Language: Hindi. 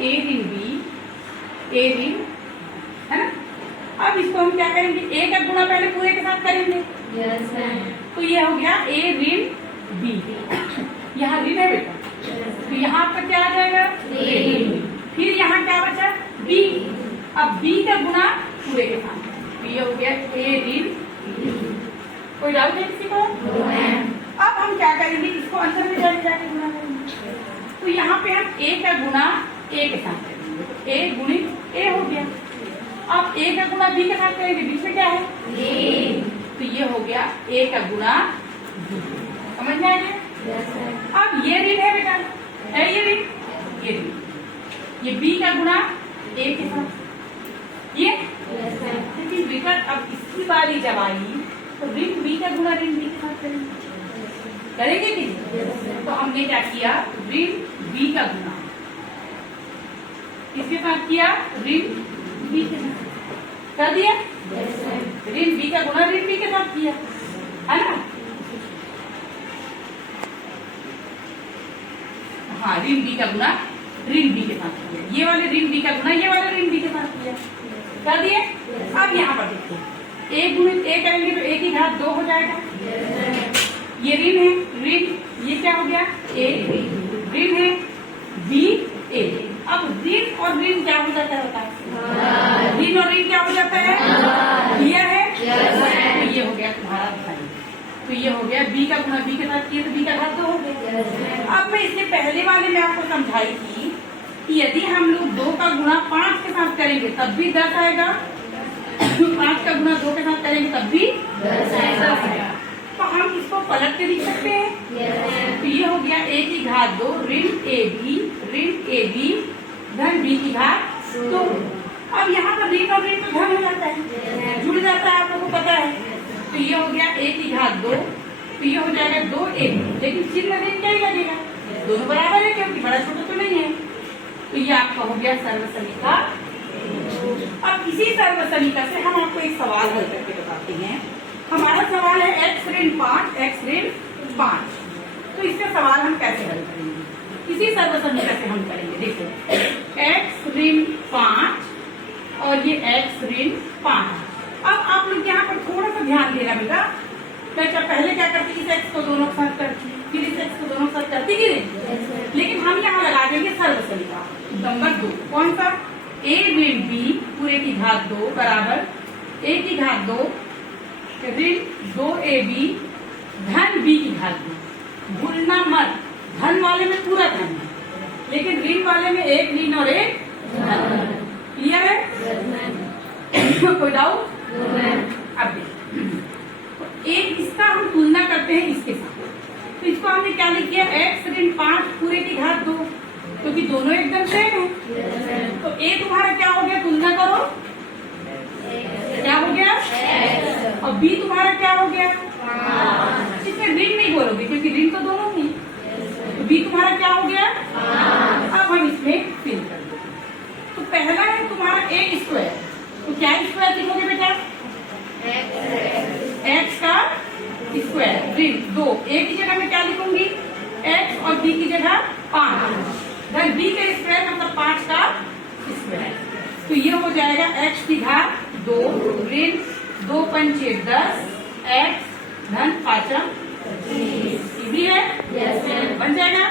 ए ऋण बी, ए ऋण, है ना। अब इसको हम क्या करेंगे, ए का गुणा पहले पूरे के साथ करेंगे। Yes ma'am. तो ये हो गया ए ऋण बी, यहाँ ऋण है बेटा, तो यहाँ आपका क्या आ जाएगा, फिर यहाँ क्या बचा, बी। अब बी का गुणा पूरे के साथ, तो ये हो गया ए ऋण। कोई डाउट है किसी को? अब हम क्या करेंगे, इसको अंदर में जाके गुणा करेंगे। तो यहाँ पे हम ए का गुणा ए के साथ करेंगे, तो ए गुणित ए हो गया। अब ए का गुणा बी के साथ करेंगे, बीच में क्या है, तो ये हो गया ए का गुणा बी। समझ में आ गया? अब ये ऋण है बेटा, ये ऋण, ये ऋण, ये बी का गुणा ए के साथ, ये लेकिन बेटा अब इसकी बारी जब आई तो ऋण बी का गुणा ऋण बी के साथ करेंगे कि तो हमने क्या किया, ऋण बी का गुणा किसके साथ किया, ऋण बी के साथ कर दिया। ऋण बी का गुणा ऋण बी के साथ किया, है ना। हाँ, ऋण बी का गुणा ऋण बी के साथ किया, ये वाले ऋण बी का गुणा ये वाले ऋण बी के साथ किया, कर दिए। अब यहाँ पर देखो, ए गुणित ए करेंगे तो ए की घात 2 हो जाएगा। ये ऋण है, ऋण, ये क्या हो गया, ए ऋण है बी ए। अब ऋण और ऋण क्या हो जाता है, बता, ऋण और ऋण क्या हो जाता है, क्लियर है। तो ये हो गया तुम्हारा भाई, तो ये हो गया बी का गुणा बी के साथ किया तो बी का घात 2 हो गया। अब मैं इसके पहले वाले में आपको समझाई थी कि यदि हम लोग 2 का गुणा 5 के साथ करेंगे तब भी 10 आएगा, 5 का गुणा 2 के साथ करेंगे तब भी 10 आएगा। तो हम इसको पलट के लिख सकते हैं। तो ये हो गया ए की घात 2 ऋण ए बी धन बी की घात 2। अब यहाँ पर ऋण और ऋण तो धन हो जाता है, जुड़ जाता है, आप लोगों को पता है। तो ये हो गया ए की घात 2, तो ये हो जाएगा 2a, लेकिन चिन्ह ऋण क्या ही लगेगा, दोनों बराबर है क्योंकि बड़ा छोटा तो नहीं है। तो ये आपका हो गया सर्वसमीका। अब इसी सर्वसमीका से हम आपको एक सवाल हल करके बताते हैं। हमारा सवाल है x ऋण 5, तो इसका सवाल हम कैसे हल करेंगे, इसी सर्वसमीका से हम करेंगे। देखो x ऋण 5 और ये x ऋण 5। अब आप लोग यहाँ पर थोड़ा सा ध्यान देना बेटा, मैं पहले क्या करती, इस x को दोनों के साथ करती, फिर इस x को दोनों के साथ करती कि नहीं, लेकिन हम यहाँ लगा देंगे सर्वसमीका नंबर 2। कौन सा, a ऋण b पूरे की घात 2 बराबर a की घात 2 ऋण 2ab धन b की घात 2। भूलना मत, धन वाले में पूरा धन है, लेकिन ऋण वाले में एक ऋण और एक धन। क्लियर है? कोई डाउट? अब एक इसका हम तुलना करते हैं इसके साथ, तो इसको हमने क्या लिख दिया, x ऋण 5 पूरे की घात 2, क्योंकि दोनों एकदम सेम है। तो a तुम्हारा क्या हो गया, तुलना करो, क्या हो गया, और b तुम्हारा क्या हो गया, इसमें ऋण नहीं बोलोगे क्योंकि ऋण तो दोनों ही, तो b तुम्हारा क्या हो गया। अब हम इसमें फिल कर देंगे। तो पहला है तुम्हारा a स्क्वायर, तो क्या स्क्वायर लिखोगे बेटा, x का स्क्वायर ऋण 2, a की जगह में क्या लिखूंगी, x और b की जगह 5 धन b का स्क्वायर मतलब 5 का स्क्वायर। तो ये हो जाएगा x की घात 2 ऋण 2 पंचे 10 x धन 5 इजी है, बन जाएगा।